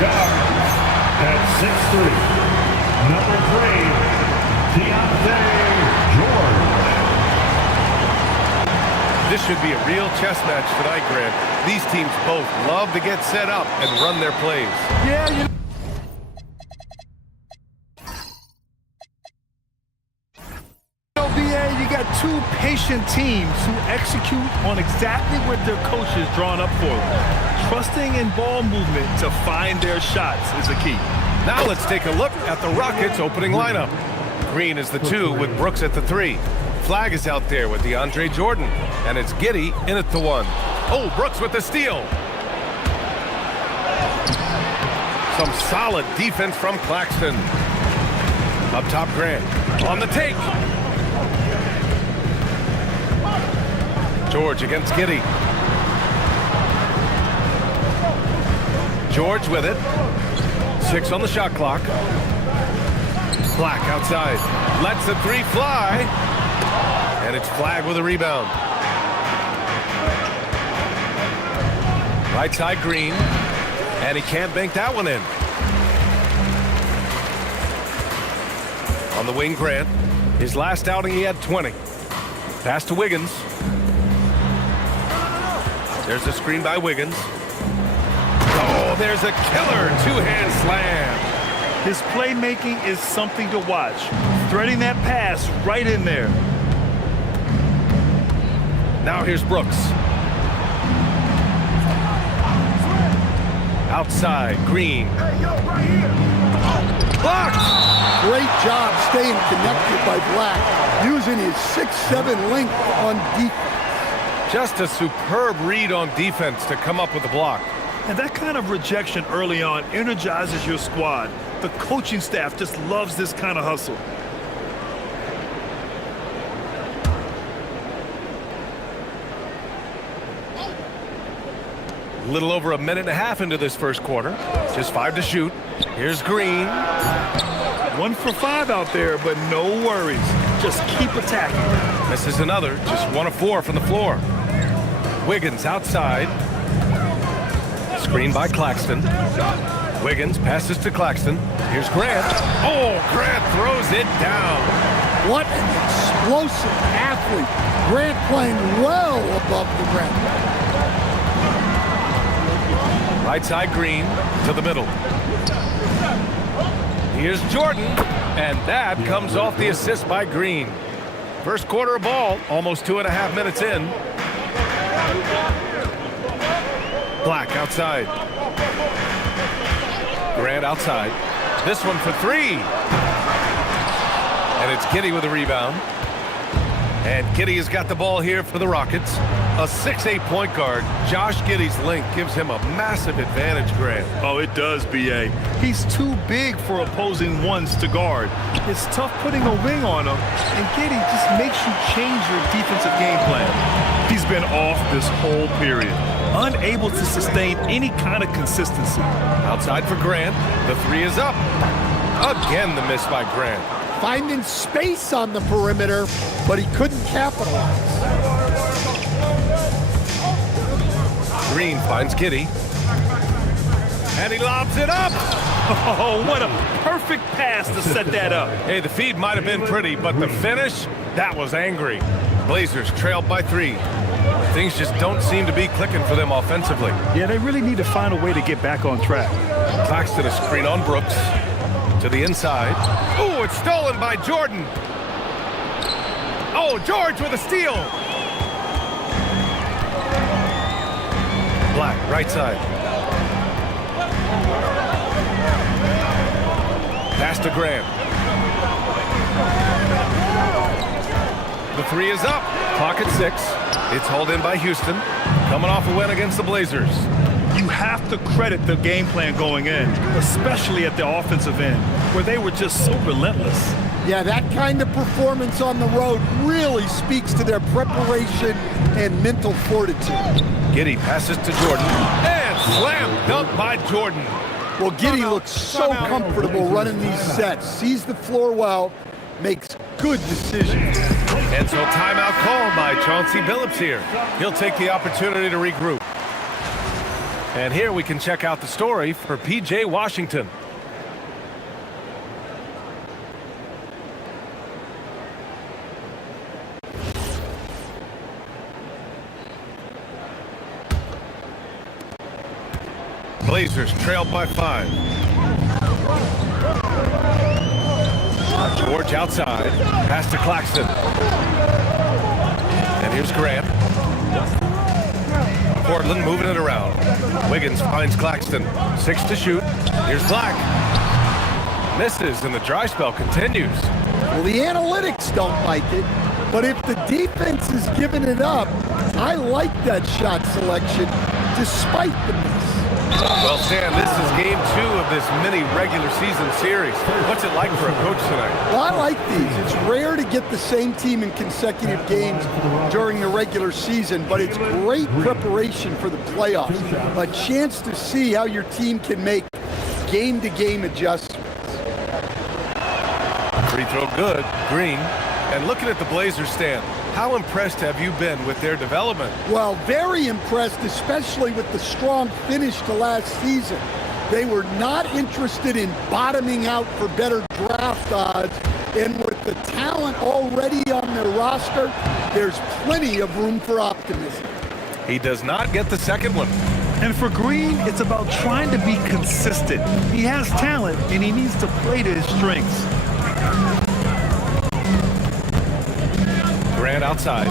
guard at 6'3", number 3, This should be a real chess match tonight, Grant. These teams both love to get set up and run their plays. Yeah, you got two patient teams who execute on exactly what their coach has drawn up for them. Trusting in ball movement to find their shots is the key. Now let's take a look at the Rockets' opening lineup. Green is the 2 with Brooks at the 3. Flag is out there with DeAndre Jordan, and it's Giddey in at the 1. Oh, Brooks with the steal. Some solid defense from Claxton. Up top, Grant on the take. George against Giddey. George with it. 6 on the shot clock. Black outside. Lets the 3 fly. And it's Flag with a rebound. Right side, Green. And he can't bank that one in. On the wing, Grant. His last outing, he had 20. Pass to Wiggins. There's a screen by Wiggins. Oh, there's a killer two-hand slam. His playmaking is something to watch. Threading that pass right in there. Now here's Brooks. Outside, Green. Blocked! Great job staying connected by Black, using his 6'7" length on defense. Just a superb read on defense to come up with the block. And that kind of rejection early on energizes your squad. The coaching staff just loves this kind of hustle. A little over a minute and a half into this first quarter. Just 5 to shoot. Here's Green. 1 for 5 out there, but no worries. Just keep attacking. This is another. Just 1 of 4 from the floor. Wiggins outside. Screen by Claxton. Wiggins passes to Claxton. Here's Grant. Oh, Grant throws it down. What an explosive athlete. Grant playing well above the rim. Right side, Green to the middle. Here's Jordan, and that comes off the assist by Green. First quarter of ball, almost 2.5 minutes in. Black outside. Grant outside. This one for 3. And it's Giddey with a rebound. And Giddey has got the ball here for the Rockets. A 6'8" point guard, Josh Giddey's length gives him a massive advantage, Grant. Oh, it does, B.A. He's too big for opposing ones to guard. It's tough putting a wing on him, and Giddey just makes you change your defensive game plan. He's been off this whole period, unable to sustain any kind of consistency. Outside for Grant. The 3 is up. Again, the miss by Grant. Finding space on the perimeter, but he couldn't capitalize. Green finds Giddey. And he lobs it up. Oh, what a perfect pass to set that up. Hey, the feed might have been pretty, but the finish, that was angry. Blazers trailed by 3. Things just don't seem to be clicking for them offensively. Yeah, they really need to find a way to get back on track. Claxton a screen on Brooks. To the inside. Oh, it's stolen by Jordan. Oh, George with a steal. Black, right side. Pass to Grant. The 3 is up. Clock at 6. It's hauled in by Houston. Coming off a win against the Blazers. You have to credit the game plan going in, especially at the offensive end, where they were just so relentless. Yeah, that kind of performance on the road really speaks to their preparation and mental fortitude. Giddey passes to Jordan. And slam dunk by Jordan. Well, Giddey looks so comfortable running these sets. Sees the floor well, makes good decisions. And so timeout called by Chauncey Billups here. He'll take the opportunity to regroup. And here we can check out the story for P.J. Washington. Blazers trail by 5. George outside. Pass to Claxton. And here's Grant. Portland moving it around. Wiggins finds Claxton. 6 to shoot. Here's Black. Misses, and the dry spell continues. Well, the analytics don't like it, but if the defense is giving it up, I like that shot selection despite the miss. Well, Stan, this is game 2 of this mini regular season series. What's it like for a coach tonight? Well, I like these. It's rare to get the same team in consecutive games during the regular season, but it's great preparation for the playoffs. A chance to see how your team can make game-to-game adjustments. Free throw good. Green. And looking at the Blazers, Stan, how impressed have you been with their development? Well, very impressed, especially with the strong finish to last season. They were not interested in bottoming out for better draft odds, and with the talent already on their roster, there's plenty of room for optimism. He does not get the second one. And for Green, it's about trying to be consistent. He has talent, and he needs to play to his strengths. Grant outside.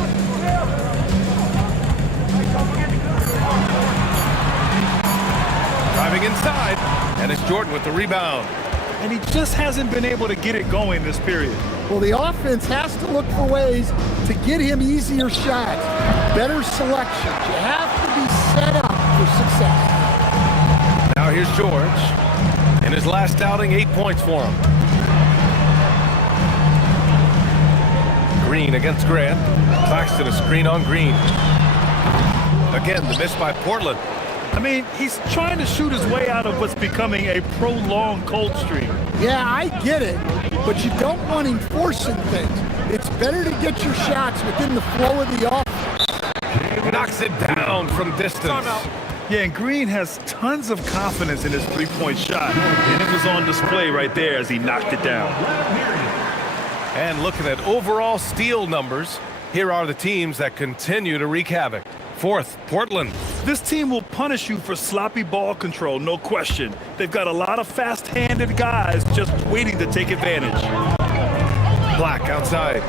Driving inside, and it's Jordan with the rebound. And he just hasn't been able to get it going this period. Well, the offense has to look for ways to get him easier shots, better selections. You have to be set up for success. Now here's George. In his last outing, 8 points for him. Green against Grant. Claxton a screen on Green. Again, the miss by Portland. I mean, he's trying to shoot his way out of what's becoming a prolonged cold streak. Yeah, I get it, but you don't want him forcing things. It's better to get your shots within the flow of the offense. Knocks it down from distance. Yeah, and Green has tons of confidence in his three-point shot, and it was on display right there as he knocked it down. And looking at overall steal numbers, here are the teams that continue to wreak havoc. 4th, Portland. This team will punish you for sloppy ball control, no question. They've got a lot of fast-handed guys just waiting to take advantage. Black outside.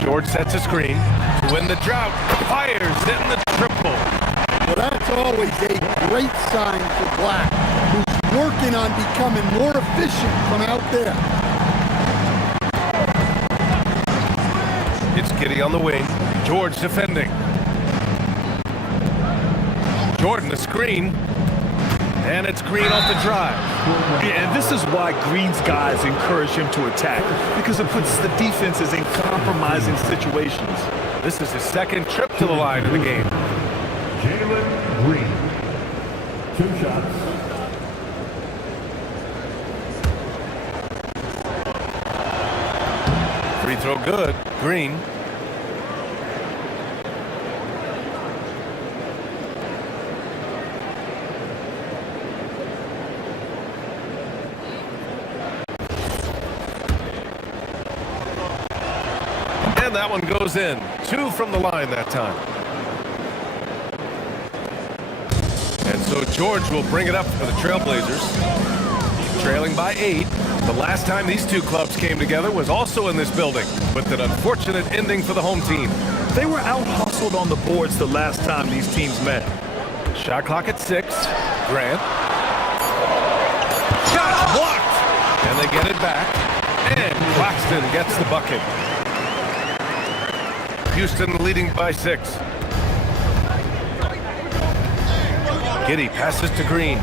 George sets a screen to win the drought. Fires in the triple. Well, that's always a great sign for Black, who's working on becoming more efficient from out there. It's Giddey on the wing. George defending. Jordan the screen. And it's Green off the drive. Yeah, and this is why Green's guys encourage him to attack, because it puts the defenses in compromising situations. This is his second trip to the line in the game. Jalen Green. 2 shots. Free throw good. Green. And that one goes in. 2 from the line that time. And so George will bring it up for the Trailblazers. Trailing by 8. The last time these two clubs came together was also in this building, with an unfortunate ending for the home team. They were out-hustled on the boards the last time these teams met. Shot clock at 6. Grant. Shot blocked! And they get it back. And Claxton gets the bucket. Houston leading by 6. Giddey passes to Green.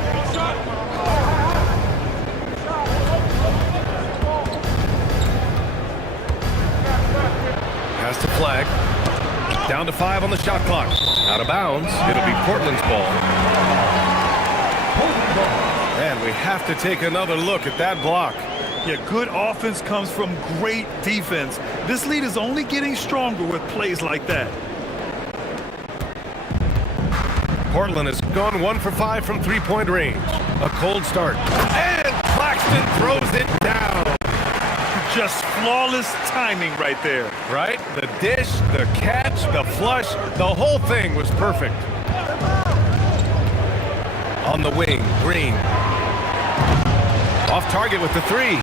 Pass to Flag. Down to 5 on the shot clock. Out of bounds. It'll be Portland's ball. And we have to take another look at that block. Yeah, good offense comes from great defense. This lead is only getting stronger with plays like that. Portland has gone 1 for 5 from three-point range. A cold start. And Claxton throws it down. Just flawless timing right there. Right? The dish, the catch, the flush, the whole thing was perfect. On the wing, Green. Off target with the three.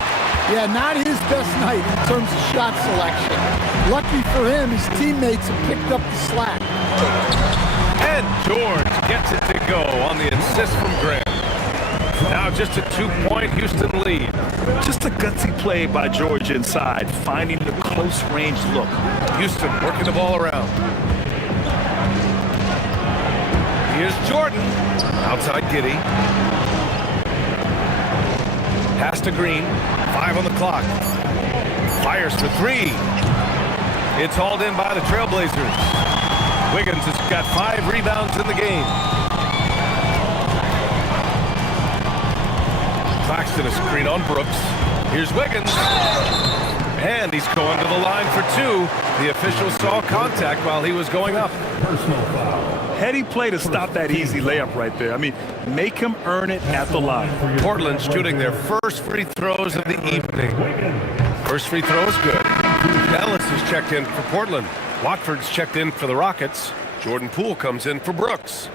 Yeah, not his best night in terms of shot selection. Lucky for him, his teammates have picked up the slack. And George gets it to go on the assist from Grant. Now just a 2-point Houston lead. Just a gutsy play by George inside, finding the close range look. Houston working the ball around. Here's Jordan. Outside Giddey. Pass to Green. 5 on the clock. Fires for 3. It's hauled in by the Trailblazers. Wiggins has got 5 rebounds in the game. Claxton a screen on Brooks. Here's Wiggins. And he's going to the line for 2. The official saw contact while he was going up. Personal foul. Heady play to stop that easy layup right there. I mean, make him earn it at the line. Portland shooting their first free throws of the evening. First free throw is good. Ellis is checked in for Portland. Watford's checked in for the Rockets. Jordan Poole comes in for Brooks.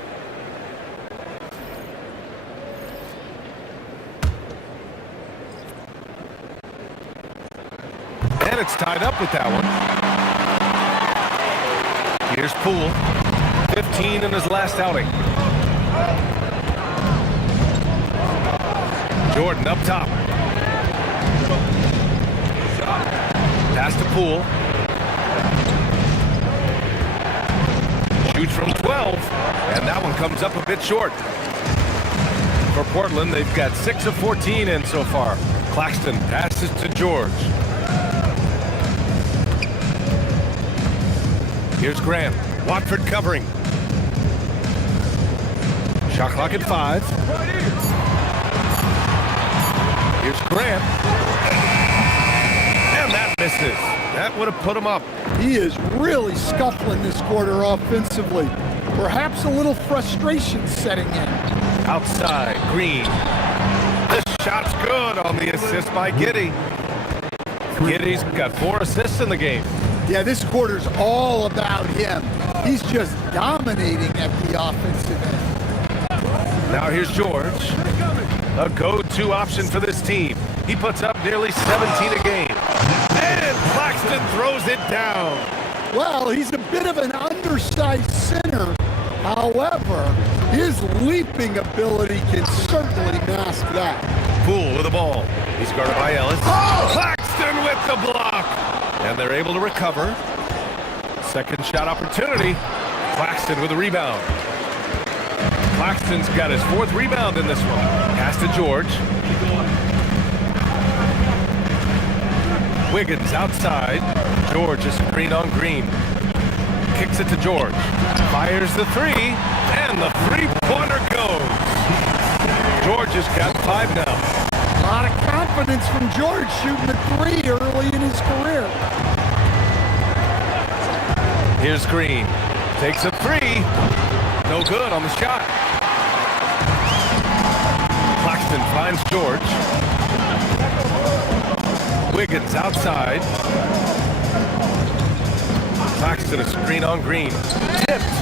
And it's tied up with that one. Here's Poole. 15 in his last outing. Jordan up top. Pass to Poole. Shoots from 12. And that one comes up a bit short. For Portland, they've got 6 of 14 in so far. Claxton passes to George. Here's Grant. Watford covering. Shot clock at 5. Here's Grant. And that misses. That would have put him up. He is really scuffling this quarter offensively. Perhaps a little frustration setting in. Outside, Green. This shot's good on the assist by Giddey. Giddey's got 4 assists in the game. Yeah, this quarter's all about him. He's just dominating at the offensive end. Now here's George. A go-to option for this team. He puts up nearly 17 a game. And Claxton throws it down. Well, he's a bit of an undersized center. However, his leaping ability can certainly mask that. Poole with the ball. He's guarded by Ellis. Claxton with the block. And they're able to recover. Second shot opportunity. Claxton with a rebound. Claxton's got his 4th rebound in this one. Pass to George. Wiggins outside. George is screen on Green. Kicks it to George. Fires the 3. And the 3-pointer goes. George has got 5 now. A lot of confidence from George shooting the 3 early in his career. Here's Green. Takes a 3. No good on the shot. Claxton finds George. Wiggins outside. Claxton a screen on Green. Tipped.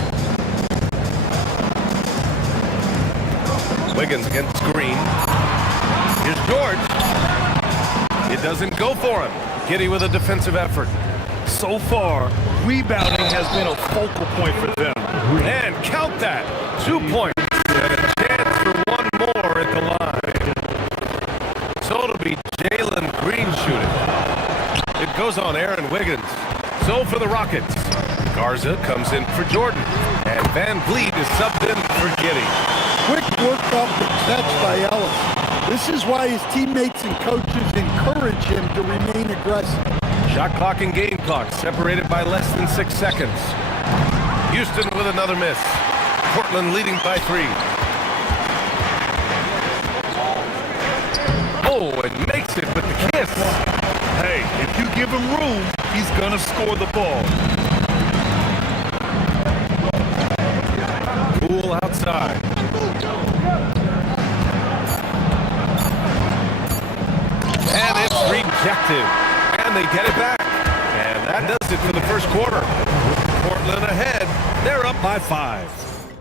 Wiggins against Green. Here's George. It doesn't go for him. Giddey with a defensive effort. So far, rebounding has been a focal point for them. And count that. 2 points. And a chance for 1 more at the line. So it'll be Jalen Green shooting. It goes on Aaron Wiggins. So for the Rockets, Garza comes in for Jordan. And Van Vliet is subbed in for Giddey. Quick work off the catch by Ellis. This is why his teammates and coaches encourage him to remain aggressive. Shot clock and game clock separated by less than 6 seconds. Houston with another miss. Portland leading by 3. Oh, and makes it with the kiss. Hey, if you give him room, he's gonna score the ball. Poole outside. And it's rejected. And they get it back. And that does it for the first quarter. Portland ahead. They're up by 5.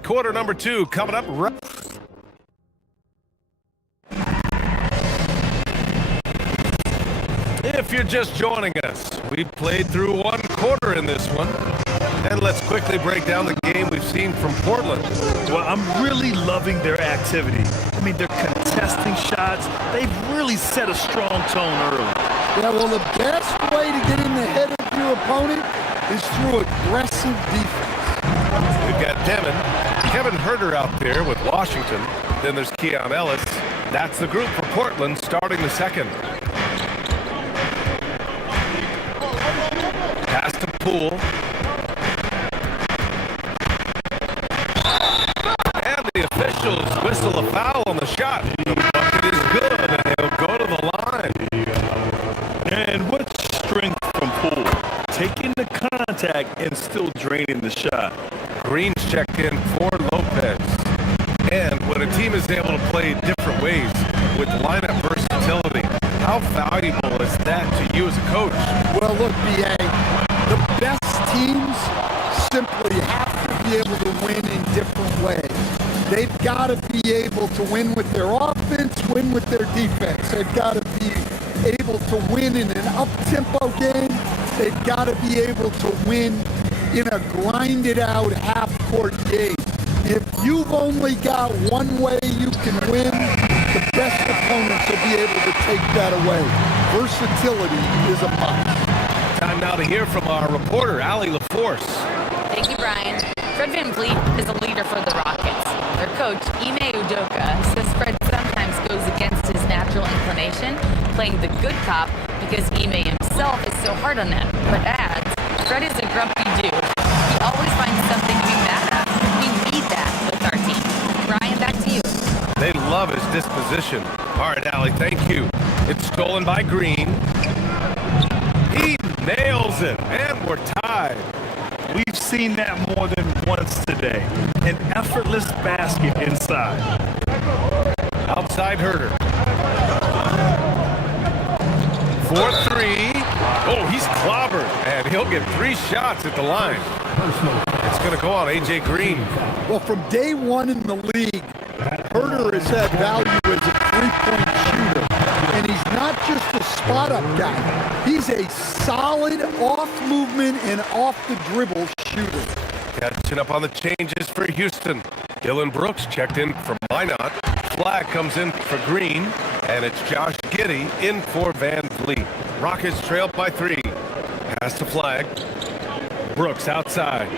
Quarter number 2 coming up right. If you're just joining us, we've played through one quarter in this one. And let's quickly break down the game we've seen from Portland. Well, I'm really loving their activity. I mean, they're contesting shots. They've really set a strong tone early. Yeah, well, the best way to get in the head of your opponent is through aggressive defense. We've got Kevin Herter out there with Washington. Then there's Keon Ellis. That's the group for Portland starting the second. Pass to Poole. And the officials whistle a foul on the shot. The bucket is good, and he'll go to the line. And what strength from Poole. Taking the contact and still draining the shot. Green's checked in for Lopez. And when a team is able to play different ways with lineup versatility, how valuable is that to you as a coach? Well, look, B.A., the best teams simply have to be able to win in different ways. They've got to be able to win with their offense, win with their defense. They've got to be able to win in an up-tempo game. They've got to be able to win in a grinded-out half-court game. If you've only got one way you can win, the best opponents will be able to take that away. Versatility is a must. Time now to hear from our reporter, Allie LaForce. Thank you, Brian. Fred VanVleet is a leader for the Rockets. Their coach, Ime Udoka, says Fred sometimes goes against his natural inclination, playing the good cop because Ime himself is so hard on them, but adds, Fred is a grumpy dude. He always finds something to be mad at. We need that with our team. Brian, back to you. They love his disposition. All right, Allie, thank you. It's stolen by Green. He nails it, and we're tied. We've seen that more than once today. An effortless basket inside. Outside Herter. 4-3. Oh, he's clobbered, and he'll get 3 shots at the line. It's going to go on A.J. Green. Well, from day one in the league, Herter has had value as a three-point shooter. And he's not just a spot-up guy. He's a solid off-movement and off-the-dribble shooter. Catching up on the changes for Houston. Dylan Brooks checked in for Minot. Flag comes in for Green. And it's Josh Giddey in for VanVleet. Rockets trailed by 3. Pass to Flag. Brooks outside.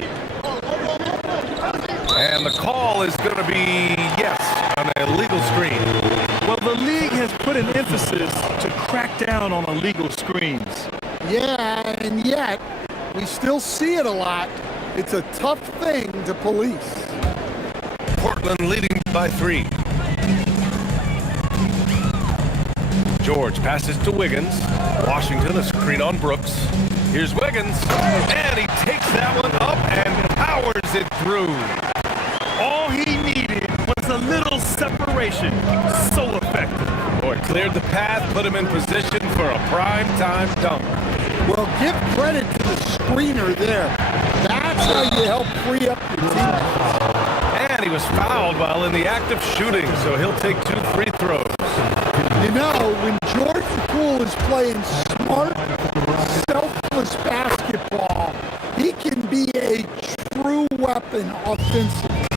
And the call is going to be, yes, an illegal screen. Well, the league has put an emphasis to crack down on illegal screens. Yeah, and yet, we still see it a lot. It's a tough thing to police. Portland leading by 3. George passes to Wiggins. Washington, a screen on Brooks. Here's Wiggins, and he takes that one up and powers it through. All he needed was a little separation. So effective. Boy, cleared the path, put him in position for a prime-time dunk. Well, give credit to the screener there. That's how you help free up your teammates. And he was fouled while in the act of shooting, so he'll take 2 free throws. You know, when Jordan Poole is playing smart, selfless basketball, he can be a true weapon offensively.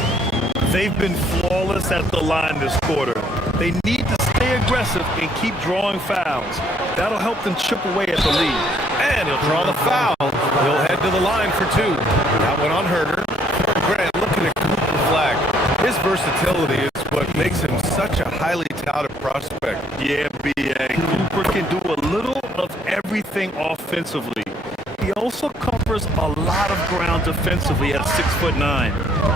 They've been flawless at the line this quarter. They need to stay aggressive and keep drawing fouls. That'll help them chip away at the lead. And he'll draw the foul. He'll head to the line for 2. That one on Herter. Grant looking at Cooper Flag. His versatility is what makes him such a highly touted prospect. Yeah, B.A. Cooper can do a little of everything offensively. He also covers a lot of ground defensively at 6'9".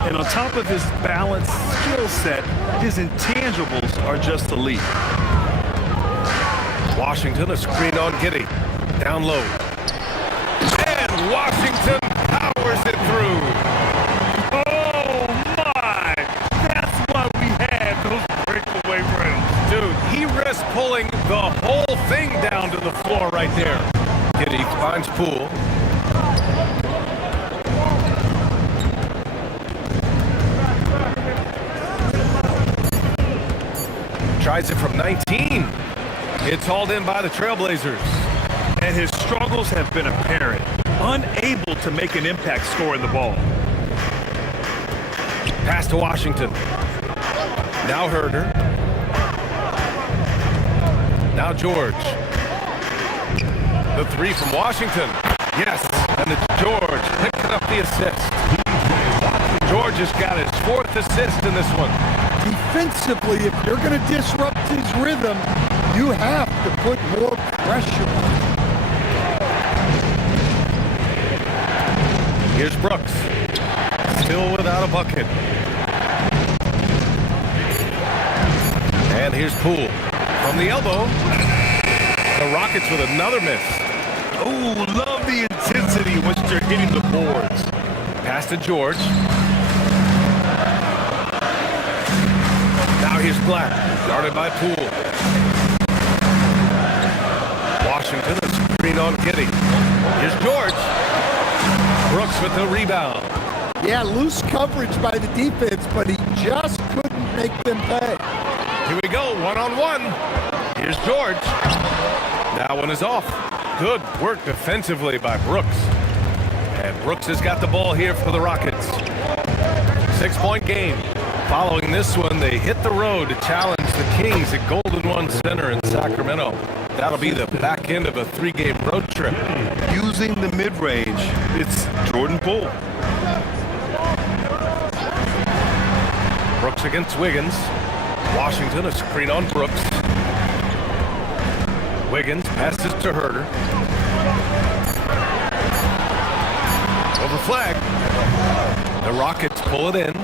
And on top of his balanced skill set, his intangibles are just elite. Washington, a screen on Giddey. Down low. And Washington powers it through. Oh, my! Poole. Tries it from 19. It's hauled in by the Trailblazers. And his struggles have been apparent. Unable to make an impact scoring the ball. Pass to Washington. Now Herder. Now George. The three from Washington. Yes, and it's George picking up the assist. George has got his 4th assist in this one. Defensively, if you're going to disrupt his rhythm, you have to put more pressure on him. Here's Brooks. Still without a bucket. And here's Poole. From the elbow. The Rockets with another miss. Oh, love the intensity once they're hitting the boards. Pass to George. Now here's Black. Guarded by Poole. Washington, a screen on Giddey. Here's George. Brooks with the rebound. Yeah, loose coverage by the defense, but he just couldn't make them pay. Here we go, one-on-one. Here's George. That one is off. Good work defensively by Brooks. And Brooks has got the ball here for the Rockets. 6-point game. Following this one, they hit the road to challenge the Kings at Golden One Center in Sacramento. That'll be the back end of a 3-game road trip. Using the mid-range, it's Jordan Poole. Brooks against Wiggins. Washington, a screen on Brooks. Wiggins passes to Herder. Over flag. The Rockets pull it in.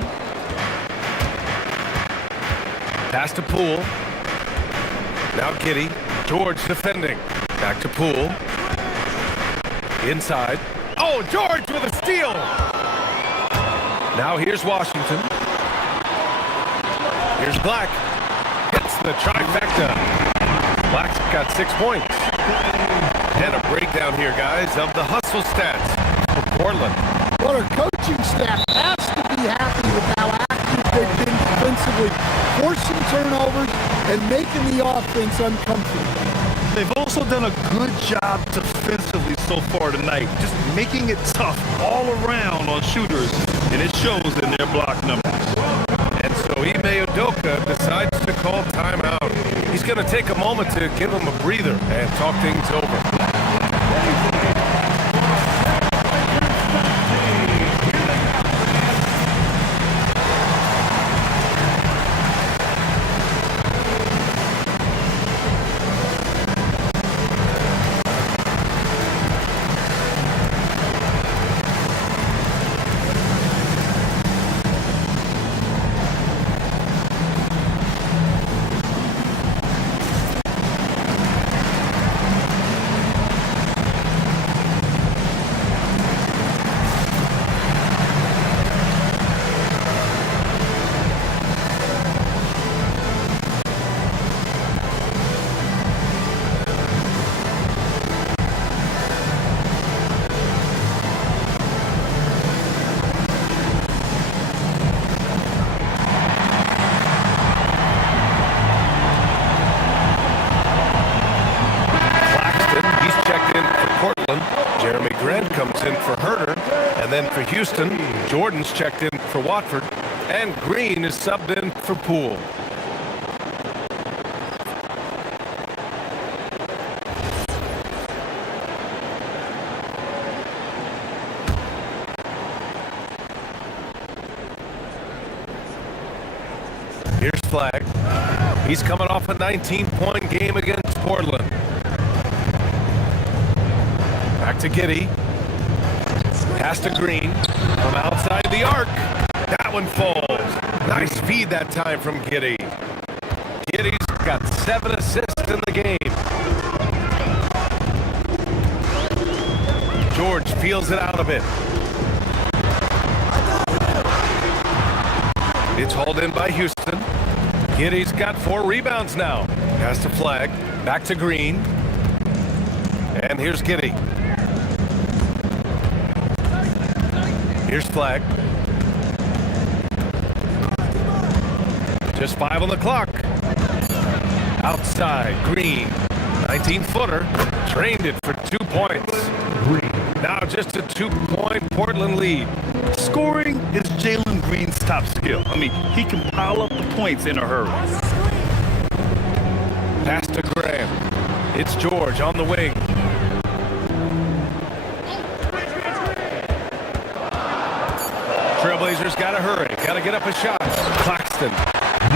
Pass to Poole. Now Giddey. George defending. Back to Poole. Inside. Oh, George with a steal. Now here's Washington. Here's Black. Hits the trifecta. Black's got 6 points. And a breakdown here, guys, of the hustle stats for Portland. Well, our coaching staff has to be happy with how active they've been defensively, forcing turnovers and making the offense uncomfortable. They've also done a good job defensively so far tonight, just making it tough all around on shooters, and it shows in their block numbers. And so Ime Udoka decides to call timeout. He's going to take a moment to give him a breather and talk things over. For Herder, and then for Houston, Jordan's checked in for Watford, and Green is subbed in for Poole. Here's Flag. He's coming off a 19-point game against Portland. Back to Giddey. Pass to Green from outside the arc. That one falls. Nice feed that time from Giddey. Giddey's got 7 assists in the game. George feels it out a bit. It's hauled in by Houston. Giddey's got 4 rebounds now. Pass to Flag. Back to Green. And here's Giddey. Here's Flag. Just 5 on the clock. Outside, Green. 19-footer. Drained it for 2 points. Green. Now just a 2-point Portland lead. Scoring is Jalen Green's top skill. I mean, he can pile up the points in a hurry. Pass to Graham. It's George on the wing. Trailblazers got to hurry. Got to get up a shot. Claxton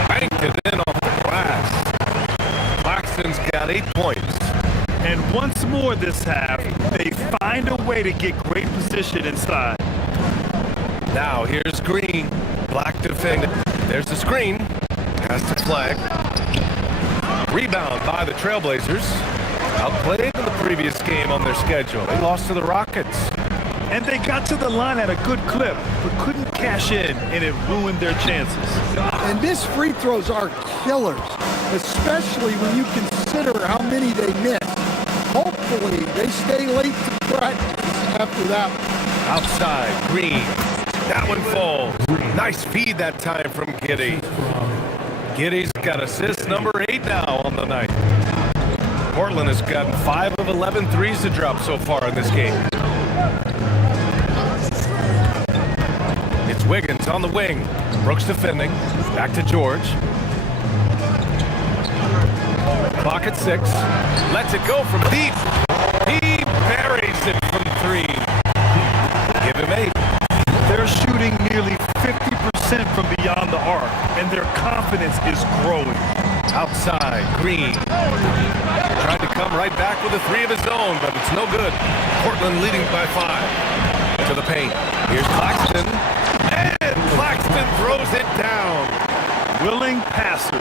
banked it in off the glass. Claxton's got 8 points. And once more this half, they find a way to get great position inside. Now here's Green. Black defended. There's the screen. Pass to Flag. Rebound by the Trailblazers. Outplayed in the previous game on their schedule. They lost to the Rockets. And they got to the line at a good clip, but couldn't cash in, and it ruined their chances. And missed free throws are killers, especially when you consider how many they miss. Hopefully, they stay late to practice after that one. Outside, Green. That one falls. Nice feed that time from Giddey. Giddey's got assist number 8 now on the night. Portland has gotten 5 of 11 threes to drop so far in this game. It's Wiggins on the wing. Brooks defending. Back to George. Clock at 6. Lets it go from deep. He buries it from 3. Give him 8. They're shooting nearly 50% from beyond the arc, and their confidence is growing. Outside, Green. Tried to come right back with a 3 of his own, but it's no good. Portland leading by 5. To the paint. Here's Claxton. And Claxton throws it down. Willing passers,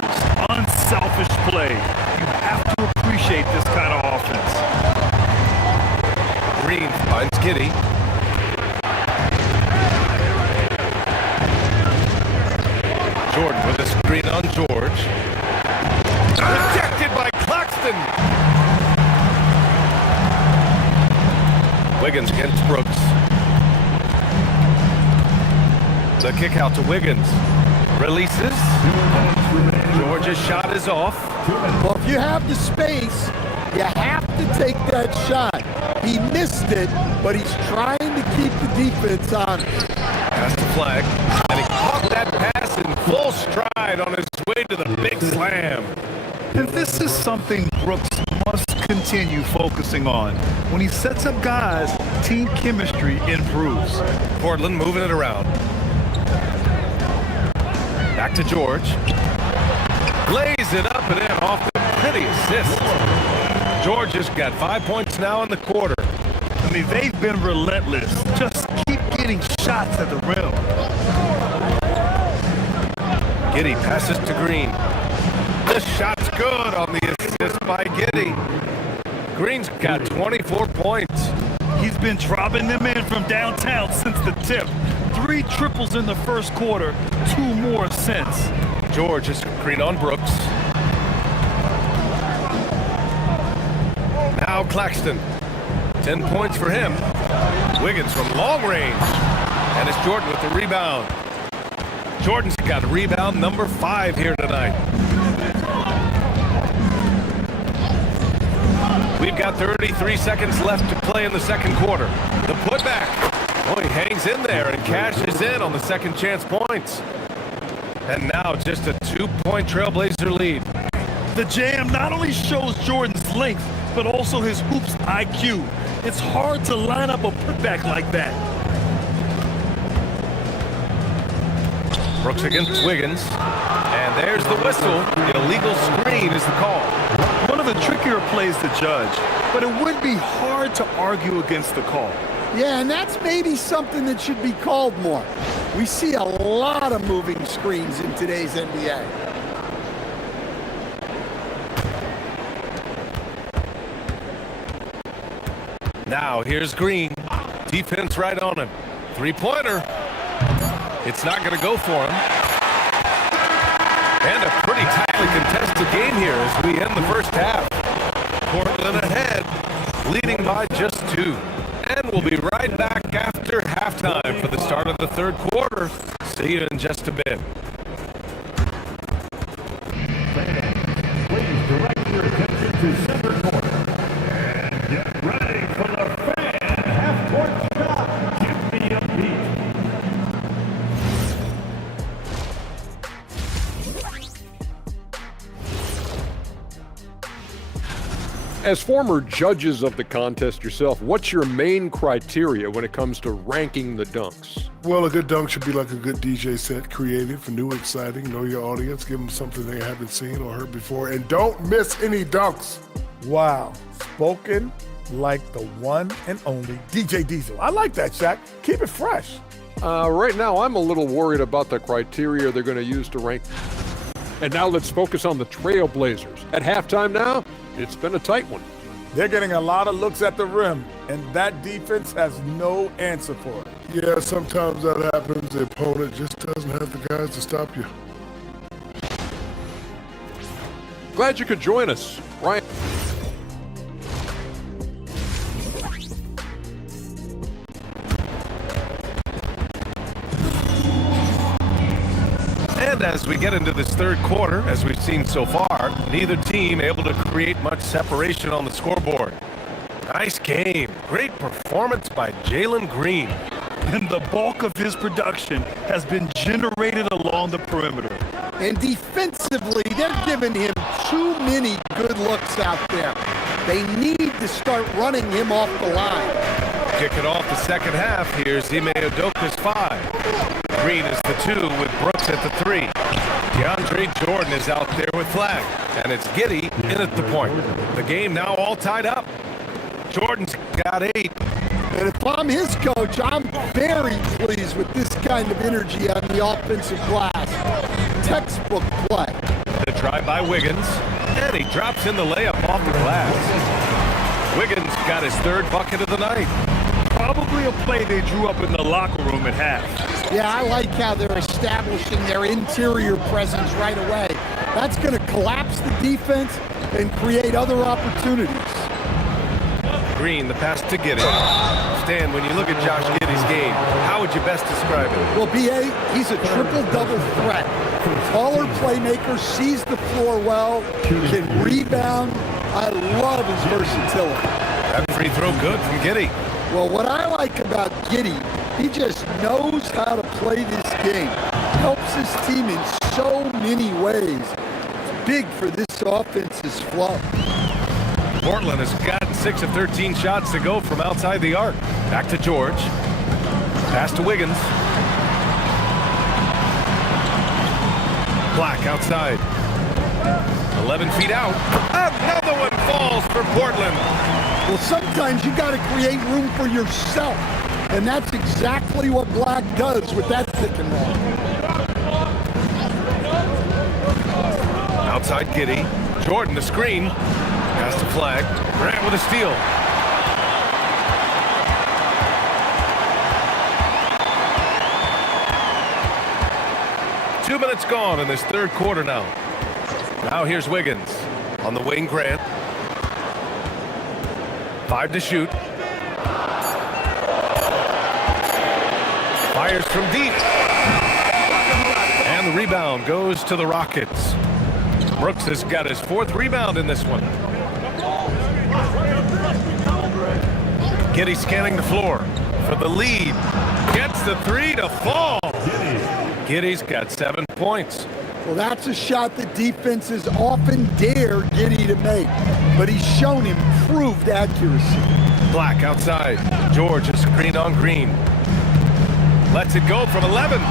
unselfish play. You have to appreciate this kind of offense. Green finds Giddey. Jordan with a screen on George. Rejected by Claxton. Wiggins against Brooks. The kick out to Wiggins. Releases. George's shot is off. Well, if you have the space, you have to take that shot. He missed it, but he's trying to keep the defense on it. Pass the Flag. And he caught that pass in full stride on his way to the big slam. And this is something Brooks must continue focusing on. When he sets up guys, team chemistry improves. Portland moving it around. Back to George. Lays it up and in off the pretty assist. George has got 5 points now in the quarter. I mean, they've been relentless. Just keep getting shots at the rim. Giddey passes to Green. The shot's good on the assist by Giddey. Green's got 24 points. He's been dropping them in from downtown since the tip. 3 triples in the first quarter, 2 more since. George is screen on Brooks. Now Claxton. 10 points for him. Wiggins from long range. And it's Jordan with the rebound. Jordan's got rebound number 5 here tonight. We've got 33 seconds left to play in the second quarter. The putback. Oh, he hangs in there and cashes in on the second chance points. And now just a 2-point Trailblazer lead. The jam not only shows Jordan's length, but also his hoops IQ. It's hard to line up a putback like that. Brooks against Wiggins. And there's the whistle. The illegal screen is the call. One of the trickier plays to judge, but it would be hard to argue against the call. Yeah, and that's maybe something that should be called more. We see a lot of moving screens in today's NBA. Now here's Green. Defense right on him. 3-pointer. It's not going to go for him. And a pretty tightly contested game here as we end the first half. Portland ahead, leading by just 2. And we'll be right back after halftime for the start of the third quarter. See you in just a bit. Please direct your attention to center court. And get ready for the fan half-court shot. Give me a beat. As former judges of the contest yourself, what's your main criteria when it comes to ranking the dunks? Well, a good dunk should be like a good DJ set, creative, new, exciting, know your audience, give them something they haven't seen or heard before, and don't miss any dunks. Wow, spoken like the one and only DJ Diesel. I like that, Shaq. Keep it fresh. Right now, I'm a little worried about the criteria they're going to use to rank. And now let's focus on the Trailblazers. At halftime now, it's been a tight one. They're getting a lot of looks at the rim, and that defense has no answer for it. Yeah, sometimes that happens. The opponent just doesn't have the guys to stop you. Glad you could join us, Ryan. And as we get into this third quarter, as we've seen so far, neither team able to create much separation on the scoreboard. Nice game. Great performance by Jalen Green. And the bulk of his production has been generated along the perimeter. And defensively, they're giving him too many good looks out there. They need to start running him off the line. Kick it off the second half. Here's Ime Udoka's 5. Green is the 2 with Brooks at the 3. DeAndre Jordan is out there with Flag. And it's Giddey in at the point. The game now all tied up. Jordan's got 8. And if I'm his coach, I'm very pleased with this kind of energy on the offensive glass. Textbook play. The try by Wiggins. And he drops in the layup off the glass. Wiggins got his third bucket of the night. Probably a play they drew up in the locker room at half. Yeah, I like how they're establishing their interior presence right away. That's going to collapse the defense and create other opportunities. Green, the pass to Giddey. Stan, when you look at Josh Giddey's game, how would you best describe it? Well, B.A., he's a triple-double threat. Taller playmaker, sees the floor well, can rebound. I love his versatility. That free throw good from Giddey. Well, what I like about Giddey, he just knows how to play this game. Helps his team in so many ways. It's big for this offense's flow. Portland has gotten 6 of 13 shots to go from outside the arc. Back to George. Pass to Wiggins. Black outside. 11 feet out. Another one falls for Portland. Well, sometimes you got to create room for yourself. And that's exactly what Black does with that pick and roll. Outside Giddey. Jordan the screen. Pass to Flag. Grant with a steal. Two minutes gone in this third quarter now. Now here's Wiggins on the wing. Grant. 5 to shoot. Fires from deep. And the rebound goes to the Rockets. Brooks has got his 4th rebound in this one. Giddey scanning the floor for the lead. Gets the 3 to fall. Giddey's got 7 points. Well, that's a shot that defenses often dare Giddey to make, but he's shown improved accuracy. Black outside. George is screened on Green. Lets it go from 11.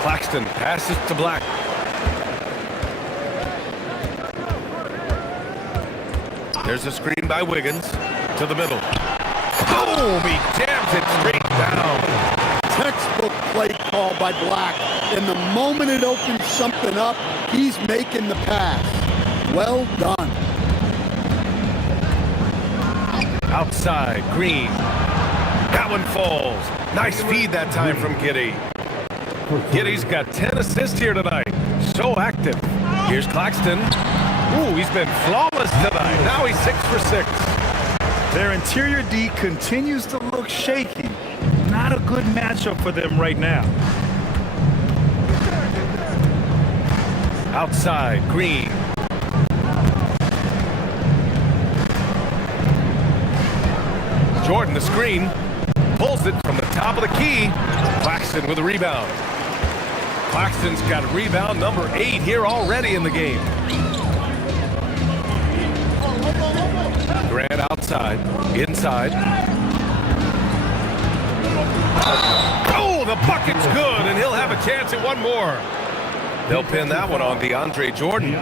Claxton passes to Black. There's a screen by Wiggins to the middle. Boom! He jams it straight down. Textbook play call by Black, and the moment it opens something up, he's making the pass. Well done. Outside, Green. That one falls. Nice feed that time from Giddey. Giddey's got 10 assists here tonight. So active. Here's Claxton. Ooh, he's been flawless tonight. Now he's 6 for 6. Their interior D continues to look shaky. Not a good matchup for them right now. Outside, Green. Jordan, the screen. Pulls it from the top of the key. Claxton with a rebound. Claxton's got rebound number 8 here already in the game. Grant outside, inside. Oh, the bucket's good, and he'll have a chance at one more. They'll pin that one on DeAndre Jordan.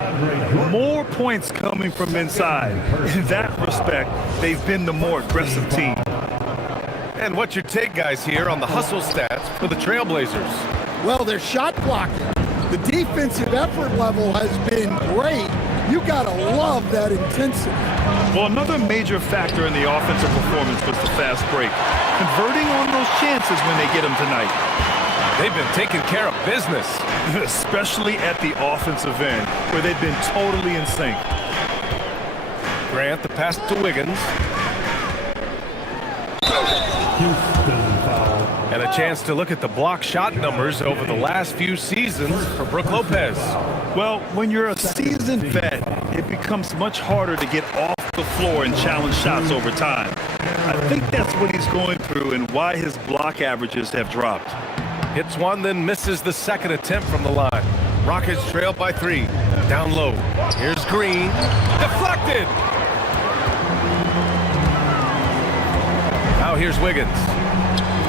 More points coming from inside. In that respect, they've been the more aggressive team. And what's your take, guys, here on the hustle stats for the Trailblazers? Well, their shot blocking. The defensive effort level has been great. You got to love that intensity. Well, another major factor in the offensive performance was the fast break. Converting on those chances when they get them tonight. They've been taking care of business. Especially at the offensive end, where they've been totally in sync. Grant, the pass to Wiggins. And a chance to look at the block shot numbers over the last few seasons for Brook Lopez. Well, when you're a seasoned vet, it becomes much harder to get off the floor and challenge shots over time. I think that's what he's going through and why his block averages have dropped. Hits one, then misses the second attempt from the line. Rockets trail by 3. Down low. Here's Green. Deflected! Now here's Wiggins.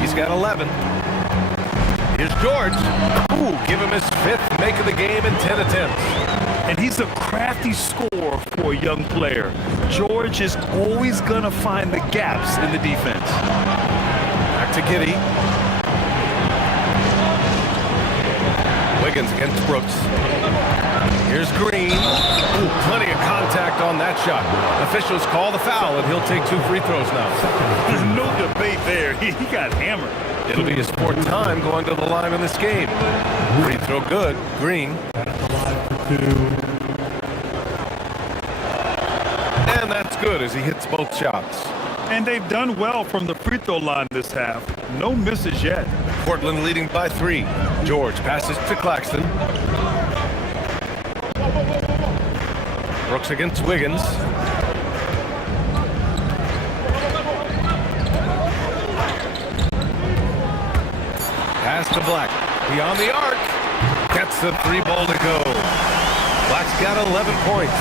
He's got 11. Here's George. Ooh, give him his 5th make of the game in 10 attempts. And he's a crafty scorer for a young player. George is always going to find the gaps in the defense. Back to Giddey. Wiggins against Brooks. Here's Green. Ooh, plenty of contact on that shot. Officials call the foul, and he'll take 2 free throws now. There's no debate there. He got hammered. It'll be his 4th time going to the line in this game. Free throw good. Green. And that's good as he hits both shots. And they've done well from the free throw line this half. No misses yet. Portland leading by 3. George passes to Claxton. Brooks against Wiggins. Pass to Black. Beyond the arc. Gets the 3 ball to go. Black's got 11 points.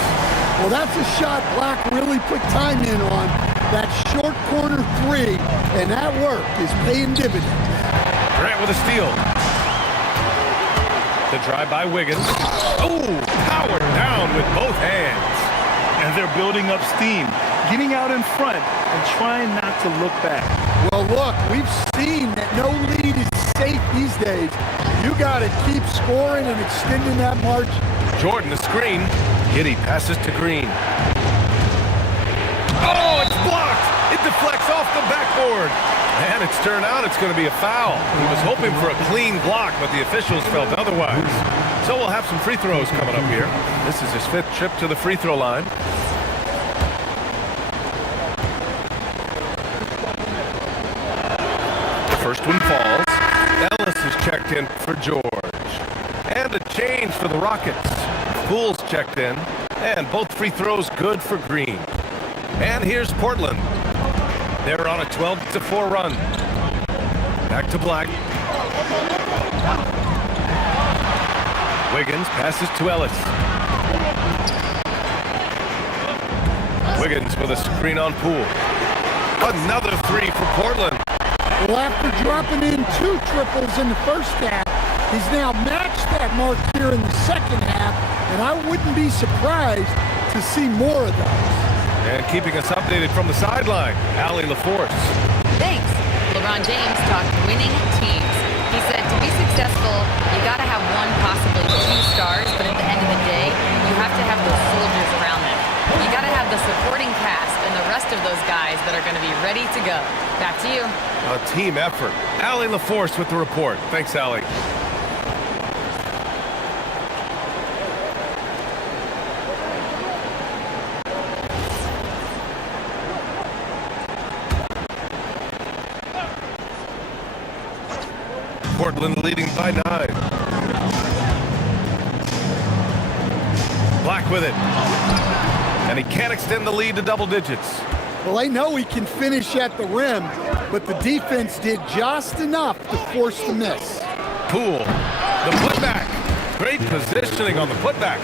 Well, that's a shot Black really put time in on. That short corner 3, and that work is paying dividends. Grant with a steal. The drive by Wiggins. Oh, powered down with both hands. And they're building up steam, getting out in front and trying not to look back. Well, look, we've seen that no lead is safe these days. You got to keep scoring and extending that march. Jordan, the screen. Giddey passes to Green. Oh, it's blocked. It deflects off the backboard. And it's turned out it's going to be a foul. He was hoping for a clean block, but the officials felt otherwise. So we'll have some free throws coming up here. This is his 5th trip to the free throw line. The first one falls. Ellis is checked in for George. And a change for the Rockets. Poole's checked in. And both free throws good for Green. And here's Portland. They're on a 12-4 run. Back to Black. Wiggins passes to Ellis. Wiggins with a screen on Poole. Another 3 for Portland. Well, after dropping in 2 triples in the first half, he's now matched that mark here in the second half, and I wouldn't be surprised to see more of those. And keeping us updated from the sideline, Allie LaForce. Thanks. LeBron James talked winning teams. He said to be successful, you got to have 1, possibly 2 stars, but at the end of the day, you have to have those soldiers around them. You got to have the supporting cast and the rest of those guys that are going to be ready to go. Back to you. A team effort. Allie LaForce with the report. Thanks, Allie. Portland leading by 9. Black with it. And he can't extend the lead to double digits. Well, they know he can finish at the rim, but the defense did just enough to force the miss. Poole, the putback. Great positioning on the putback.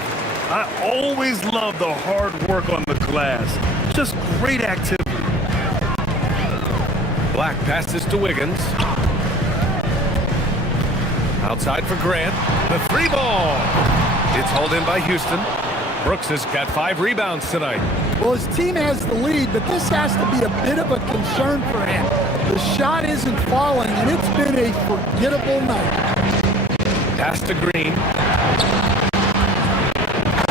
I always love the hard work on the glass. Just great activity. Black passes to Wiggins. Outside for Grant. The 3 ball. It's hauled in by Houston. Brooks has got 5 rebounds tonight. Well, his team has the lead, but this has to be a bit of a concern for him. The shot isn't falling, and it's been a forgettable night. Pass to Green.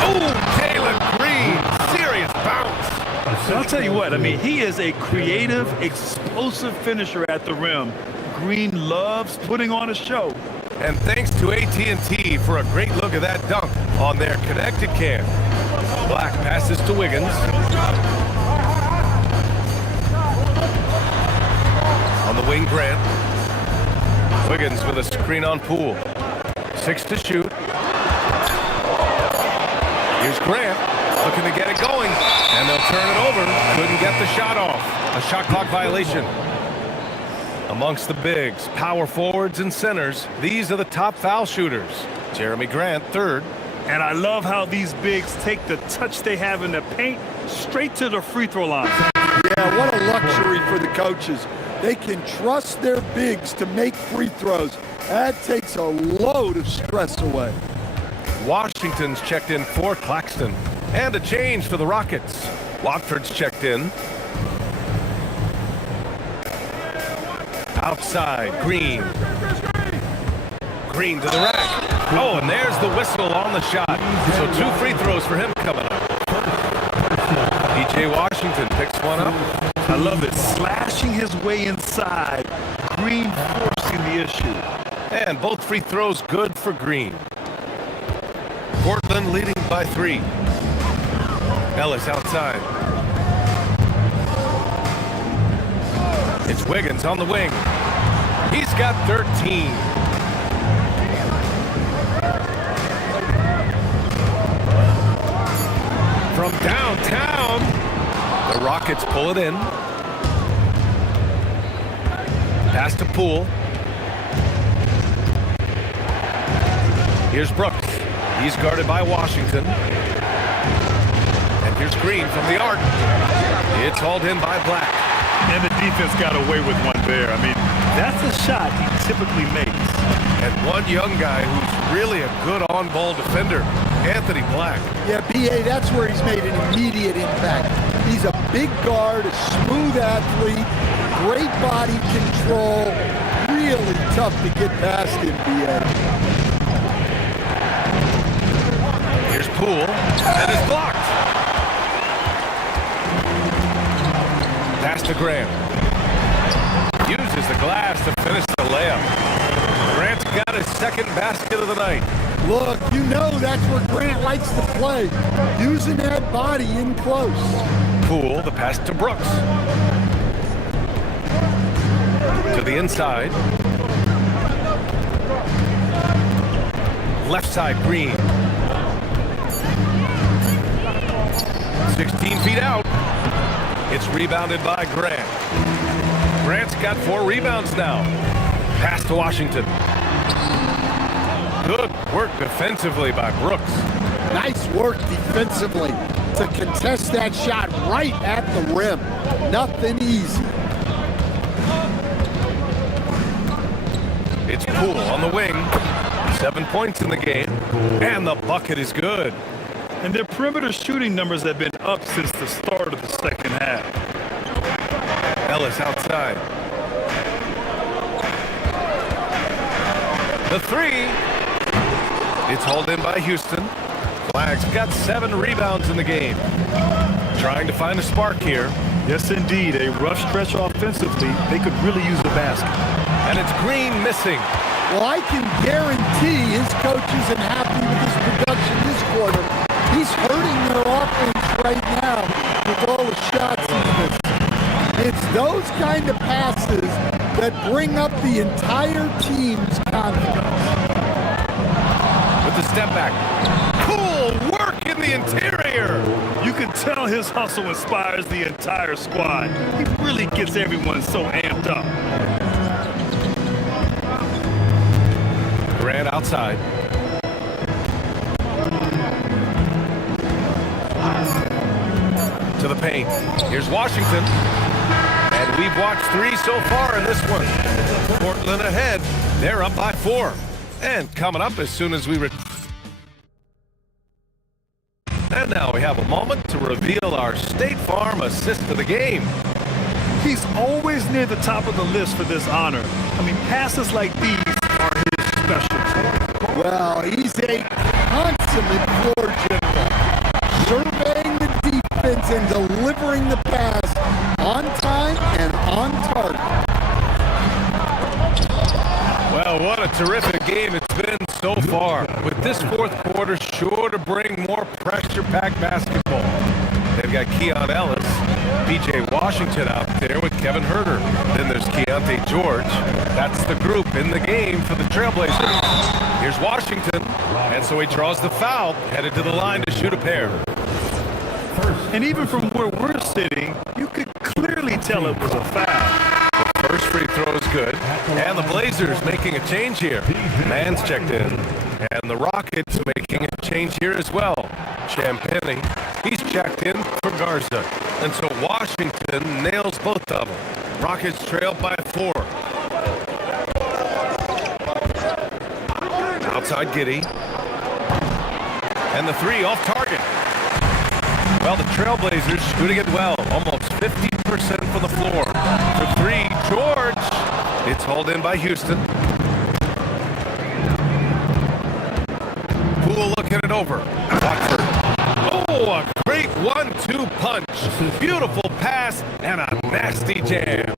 Oh, Taylor Green. Serious bounce. I'll tell you what, I mean, he is a creative, explosive finisher at the rim. Green loves putting on a show. And thanks to AT&T for a great look at that dunk on their connected cam. Black passes to Wiggins. On the wing, Grant. Wiggins with a screen on Poole. 6 to shoot. Here's Grant looking to get it going. And they'll turn it over. Couldn't get the shot off. A shot clock violation. Amongst the bigs, power forwards, and centers, these are the top foul shooters. Jeremy Grant, 3rd. And I love how these bigs take the touch they have in the paint straight to the free throw line. Yeah, what a luxury for the coaches. They can trust their bigs to make free throws. That takes a load of stress away. Washington's checked in for Claxton. And a change for the Rockets. Watford's checked in. Outside, Green. Green to the rack. Oh, and there's the whistle on the shot. So 2 free throws for him coming up. PJ Washington picks one up. I love it. Slashing his way inside. Green forcing the issue. And both free throws good for Green. Portland leading by 3. Ellis outside. It's Wiggins on the wing. He's got 13. From downtown, the Rockets pull it in. Pass to Poole. Here's Brooks. He's guarded by Washington. And here's Green from the arc. It's hauled in by Black. And the defense got away with one there. I mean, that's a shot he typically makes. And one young guy who's really a good on-ball defender, Anthony Black. Yeah, B.A., that's where he's made an immediate impact. He's a big guard, a smooth athlete, great body control, really tough to get past him, B.A. Here's Poole, and it's blocked. Pass to Grant. Uses the glass to finish the layup. Grant's got his 2nd basket of the night. Look, you know that's where Grant likes to play, using that body in close. Poole, the pass to Brooks. To the inside. Left side, Green. 16 feet out. It's rebounded by Grant. Grant's got 4 rebounds now. Pass to Washington. Good work defensively by Brooks. Nice work defensively to contest that shot right at the rim. Nothing easy. It's Poole on the wing. 7 points in the game. And the bucket is good. And their perimeter shooting numbers have been up since the start of the 2nd half. Ellis outside. The 3. It's hauled in by Houston. Flag's got 7 rebounds in the game. Trying to find a spark here. Yes, indeed. A rough stretch offensively. They could really use the basket. And it's Green missing. Well, I can guarantee his coach isn't happy with his production this quarter. He's hurting their offense right now with all the shots he's missed. It's those kind of passes that bring up the entire team's confidence. With the step back. Cool work in the interior. You can tell his hustle inspires the entire squad. He really gets everyone so amped up. Grant outside. To the paint. Here's Washington. And we've watched 3 so far in this one. Portland ahead. They're up by 4. And coming up as soon as we And now we have a moment to reveal our State Farm assist of the game. He's always near the top of the list for this honor. I mean, passes like these are his specialty. Well, he's a consummate floor general, surveying the defense and delivering the pass on time and on target. Well, what a terrific game it's been so far, with this fourth quarter sure to bring more pressure-packed basketball. They've got Keon Ellis, P.J. Washington out there with Kevin Herter. Then there's Keontae George. That's the group in the game for the Trailblazers. Here's Washington, and so he draws the foul, headed to the line to shoot a pair. And even from where we're sitting, you could clearly tell it was a foul. First free throw is good, and the Blazers making a change here. Mann's checked in, and the Rockets making a change here as well. Champagny, he's checked in for Garza, and so Washington nails both of them. Rockets trail by 4. Outside Giddey, and the 3 off target. Well, the Trailblazers shooting it well, almost 50% from the floor. For 3, George. It's hauled in by Houston. Poole looking it over. Watford. Oh, a great 1-2 punch. Beautiful pass and a nasty jam.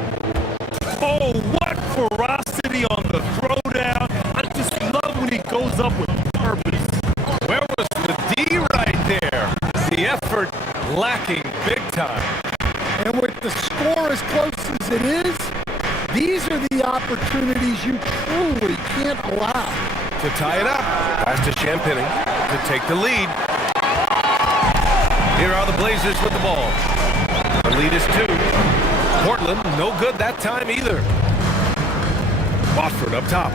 Oh, what ferocity on the throwdown. I just love when he goes up with purpose. Where was the D right there? The effort lacking big time. And with the score as close as it is, these are the opportunities you truly can't allow. To tie it up. Pass to Champagny to take the lead. Here are the Blazers with the ball. The lead is 2. Portland, no good that time either. Watford up top.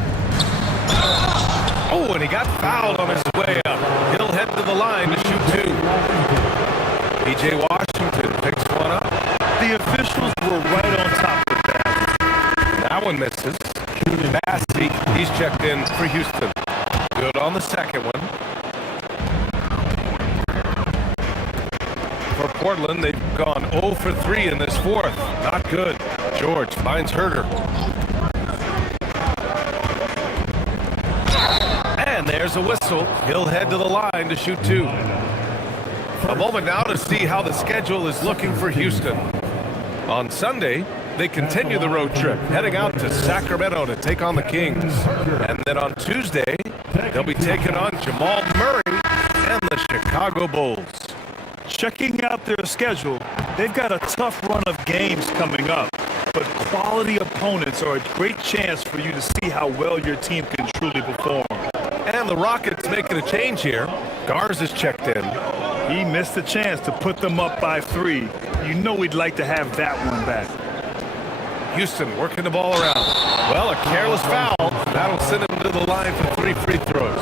Oh, and he got fouled on his way up. He'll head to the line to shoot 2. P.J. Washington picks one up. The officials were right on top of that. That one misses. Massey, he's checked in for Houston. Good on the second one. For Portland, they've gone 0 for 3 in this fourth. Not good. George finds Herter. And there's a whistle. He'll head to the line to shoot 2. A moment now to see how the schedule is looking for Houston. On Sunday, they continue the road trip, heading out to Sacramento to take on the Kings. And then on Tuesday, they'll be taking on Jamal Murray and the Chicago Bulls. Checking out their schedule, they've got a tough run of games coming up. But quality opponents are a great chance for you to see how well your team can truly perform. And the Rockets making a change here. Garza's checked in. He missed the chance to put them up by 3. You know we'd like to have that one back. Houston working the ball around. Well, a careless foul. That'll send him to the line for 3 free throws.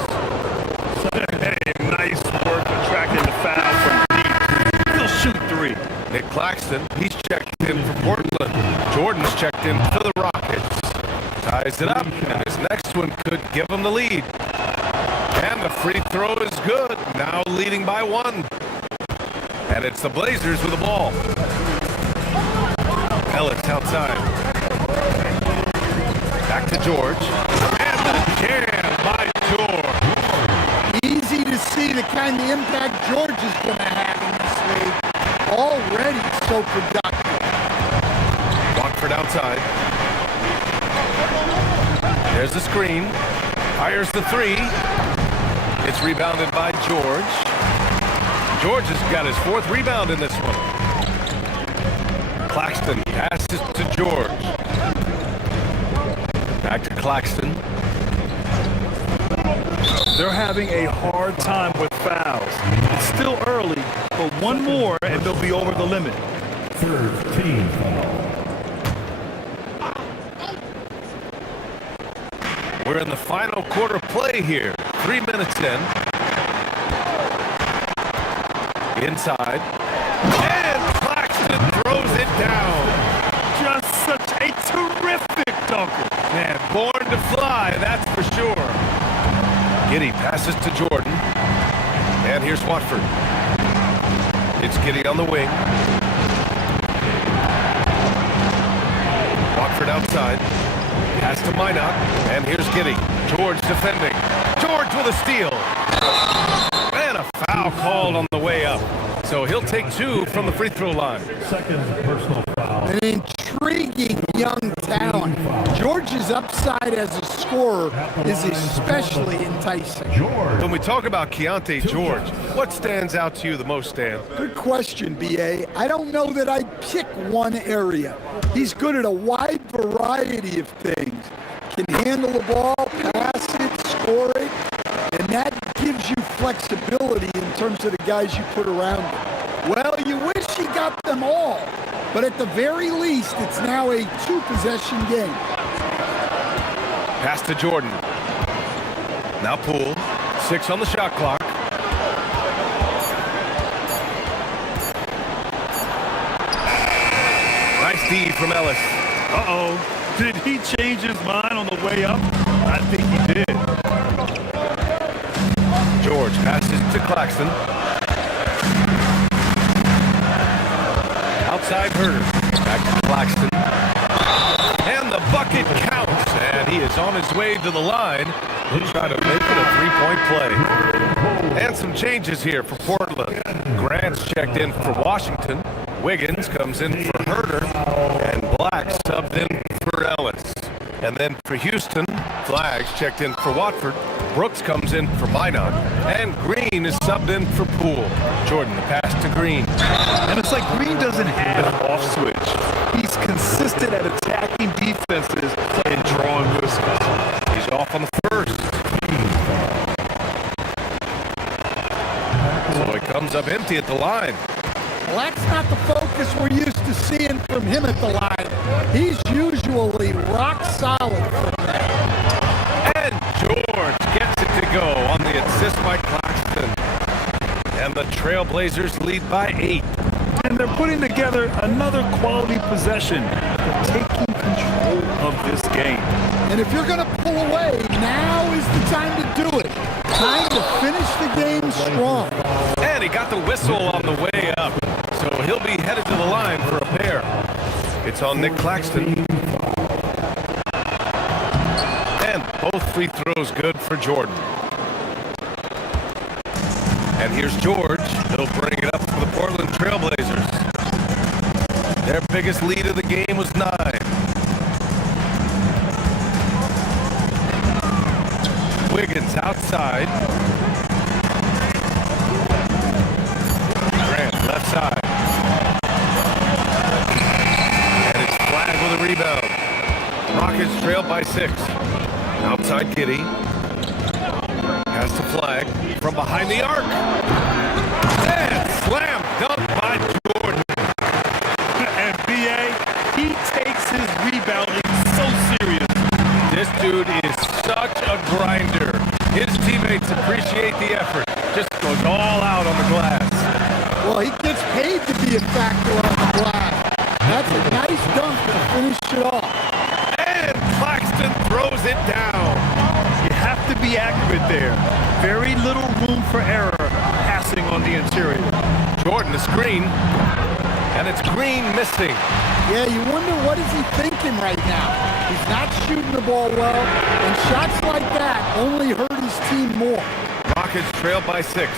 Hey, nice work attracting the foul from deep. He'll shoot 3. Nick Claxton, he's checked in for Portland. Jordan's checked in for the Rockets. Ties it up, and his next one could give him the lead. And the free throw is good. Now leading by 1. And it's the Blazers with the ball. Ellis outside. Back to George. And the jam by George. Easy to see the kind of impact George is going to have in this league. Already so productive. Watford outside. There's the screen. Fires the 3. It's rebounded by George. George has got his 4th rebound in this one. Claxton passes to George. Back to Claxton. They're having a hard time with fouls. It's still early, but one more and they'll be over the limit. Third team foul. We're in the final quarter play here. 3 minutes in. Inside. And Claxton throws it down. Just such a terrific dunker. Man, born to fly, that's for sure. Giddey passes to Jordan. And here's Watford. It's Giddey on the wing. Watford outside. Pass to Minot. And here's Giddey. George defending. George with a steal. And a foul called on the way up. So he'll take 2 from the free throw line. Second personal foul. An intriguing young talent. George's upside as a scorer is especially enticing. George. When we talk about Keontae George, what stands out to you the most, Stan? Good question, B.A. I don't know that I'd pick one area. He's good at a wide variety of things. Can handle the ball, pass it, score it, and that gives you flexibility in terms of the guys you put around him. Well, you wish he got them all, but at the very least, it's now a 2-possession game. Pass to Jordan. Now Poole. 6 on the shot clock. Nice D from Ellis. Uh-oh. Did he change his mind on the way up? I think he did. George passes to Claxton. Outside Herter. Back to Claxton. And the bucket counts. And he is on his way to the line. He'll try to make it a 3-point play. And some changes here for Portland. Grant's checked in for Washington. Wiggins comes in for Herter. And Black subbed in for Ellis. And then for Houston, Flags checked in for Watford. Brooks comes in for Minot. And Green is subbed in for Poole. Jordan, the pass to Green. And it's like Green doesn't have an off switch. He's consistent at attacking defenses and drawing whistles. He's off on the first. So it comes up empty at the line. Well, that's not the focus we're used to seeing from him at the line. He's usually rock solid from there. And George gets it to go on the assist by Claxton. And the Trailblazers lead by 8. And they're putting together another quality possession. They're taking control of this game. And if you're going to pull away, now is the time to do it. Time to finish the game strong. And he got the whistle on the way up. So he'll be headed to the line for a pair. It's on Nick Claxton. And both free throws good for Jordan. And here's George. He'll bring it up for the Portland Trailblazers. Their biggest lead of the game was 9. Wiggins outside. Grant left side. And it's Flag with a rebound. Rockets trail by 6. Outside Giddey. Pass to Flag from behind the arc. And slam dunk by Jordan. And B.A., he takes his rebounding so serious. This dude is such a grinder. His teammates appreciate the effort. Just goes all out on the glass. Well, he gets paid to be a factor on the glass. That's a nice dunk to finish it off. And Claxton throws it down. You have to be accurate there. Very little room for error passing on the interior. Jordan the screen. And it's Green missing. Yeah, you wonder what is he thinking right now. He's not shooting the ball well, and shots like that only hurt his team more. Rockets trail by 6.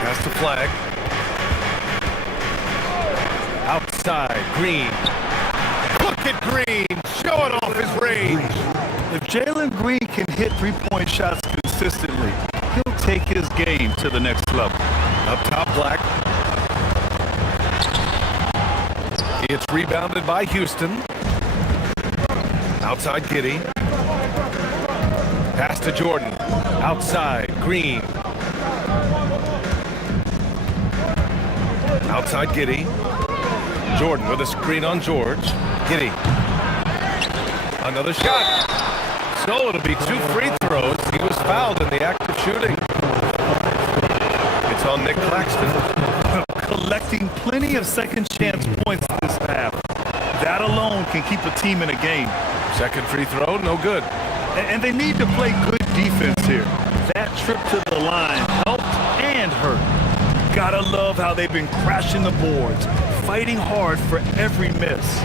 Pass to Flag. Outside, Green. Look at Green, showing off his range. If Jalen Green can hit three-point shots consistently, he'll take his game to the next level. Up top, Black. It's rebounded by Houston. Outside Giddy. Pass to Jordan. Outside Green. Outside Giddy. Jordan with a screen on George. Giddy. Another shot. So it'll be 2 free throws. He was fouled in the act of shooting. It's on Nick Claxton. Collecting plenty of second chance points this half. That alone can keep a team in a game. Second free throw, no good. And they need to play good defense here. That trip to the line helped and hurt. Gotta love how they've been crashing the boards, fighting hard for every miss.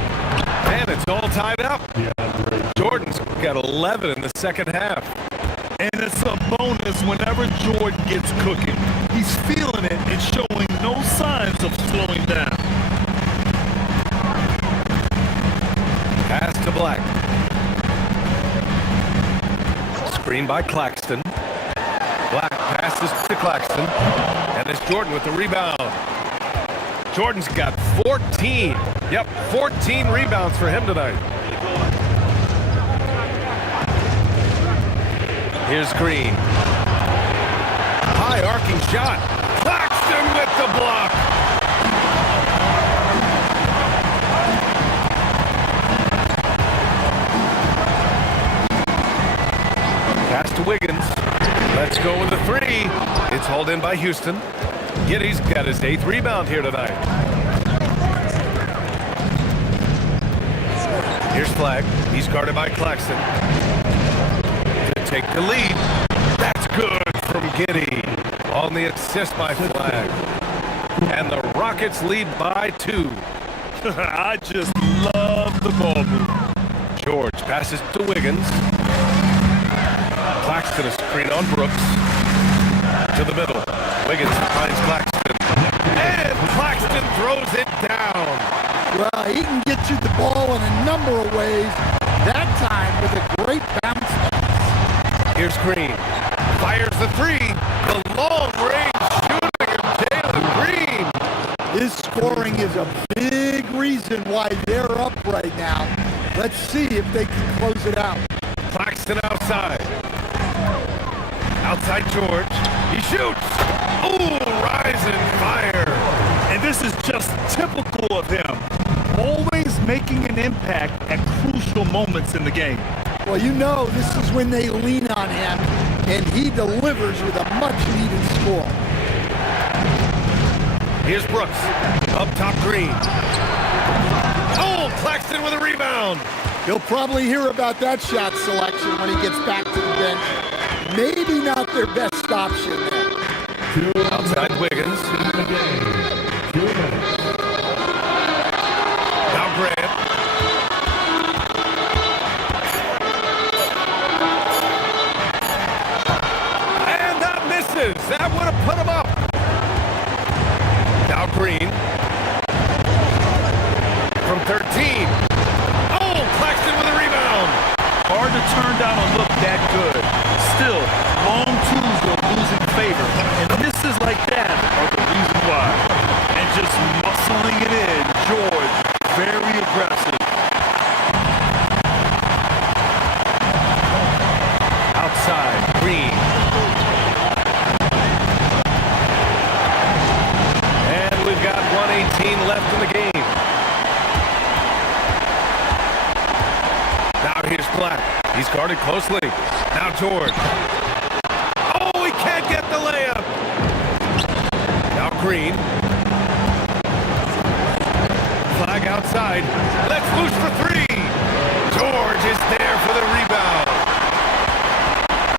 And it's all tied up. Jordan's got 11 in the second half. And it's a bonus whenever Jordan gets cooking. He's feeling it and showing no signs of slowing down. Pass to Black. Screen by Claxton. Black passes to Claxton. And it's Jordan with the rebound. Jordan's got 14. Yep, 14 rebounds for him tonight. Here's Green. High arcing shot. Claxton with the block. Pass to Wiggins. Let's go with the 3. It's hauled in by Houston. Giddy's got his 8th rebound here tonight. Here's Flag. He's guarded by Claxton. To take the lead. That's good from Giddy. On the assist by Flag. And the Rockets lead by 2. I just love the ball move. George passes to Wiggins. Claxton a screen on Brooks. To the middle. Wiggins finds Claxton. And Claxton throws it down. Well, he can get you the ball in a number of ways. That time with a great bounce pass. Here's Green. Fires the 3. The long-range shooting of Jalen Green. His scoring is a big reason why they're up right now. Let's see if they can close it out. Claxton outside. Outside George. He shoots. Ooh, rising fire. And this is just typical of him. Always making an impact at crucial moments in the game. Well, you know this is when they lean on him, and he delivers with a much-needed score. Here's Brooks. Up top Green. Oh, Claxton with a rebound. He'll probably hear about that shot selection when he gets back to the bench. Maybe not their best option there. Outside Wiggins. Now Grant. And that misses. That would have put him up. Now Green. From 13. Oh, Claxton with a rebound. Hard to turn down a look that good. Still, long twos are losing favor, and misses like that are the reason why. And just muscling it in, George, very aggressive. Outside, Green. And we've got 1:18 left in the game. Now here's Black. He's guarded closely. Now George. Oh, he can't get the layup. Now Green. Flag outside. Let's loose for 3. George is there for the rebound.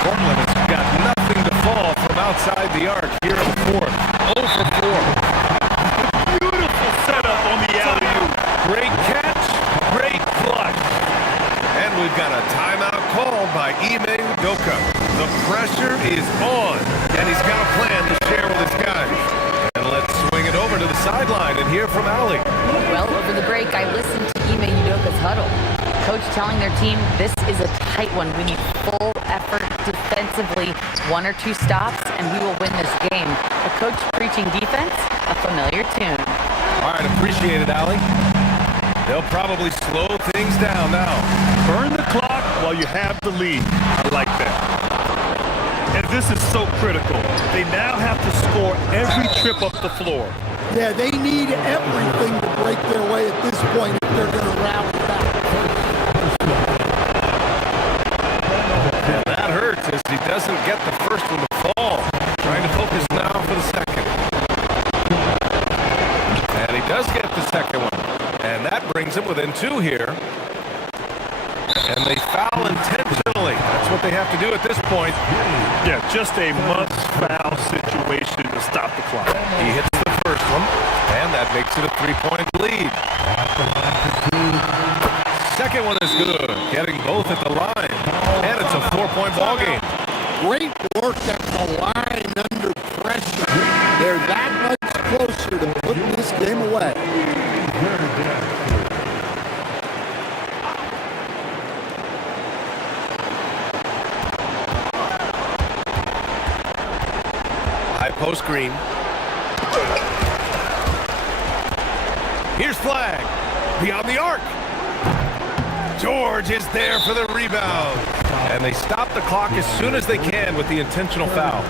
Portland has got nothing to fall from outside the arc here in the 4th. 0 for 4. Beautiful setup on the alley-oop. Great catch, great flush. And we've got a timeout called by Ime Udoka. The pressure is on, and he's got a plan to share with his guys. And let's swing it over to the sideline and hear from Allie. Well, over the break, I listened to Ime Udoka's huddle. Coach telling their team, this is a tight one. We need full effort defensively, 1 or 2 stops, and we will win this game. A coach preaching defense, a familiar tune. All right, appreciate it, Allie. They'll probably slow things down now. Burn the clock while you have the lead. I like that. And this is so critical. They now have to score every trip up the floor. Yeah, they need everything to break their way at this point if they're going to rally back. And that hurts as he doesn't get the first one to fall. Trying to focus now for the second. And he does get the second one. And that brings him within 2 here. And they foul intentionally. That's what they have to do at this point. Yeah, just a must-foul situation to stop the clock. He hits the first one, and that makes it a 3-point lead. Second one is good, getting both at the line. And it's a 4-point ball game. Great work at the line under pressure. They're that much closer to putting this game away. High post Green. Here's Flag. Beyond the arc. George is there for the rebound. And they stop the clock as soon as they can with the intentional foul.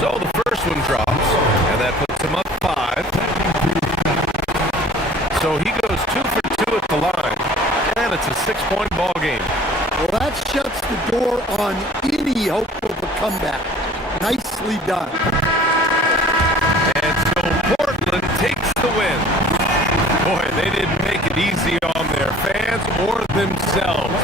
So the first one drops, and that puts him up 5. So he goes 2 for 2 at the line, and it's a 6-point ball game. Well, that shuts the door on any hope of a comeback. Nicely done. And so Portland takes the win. Boy, they didn't make it easy on their fans or themselves.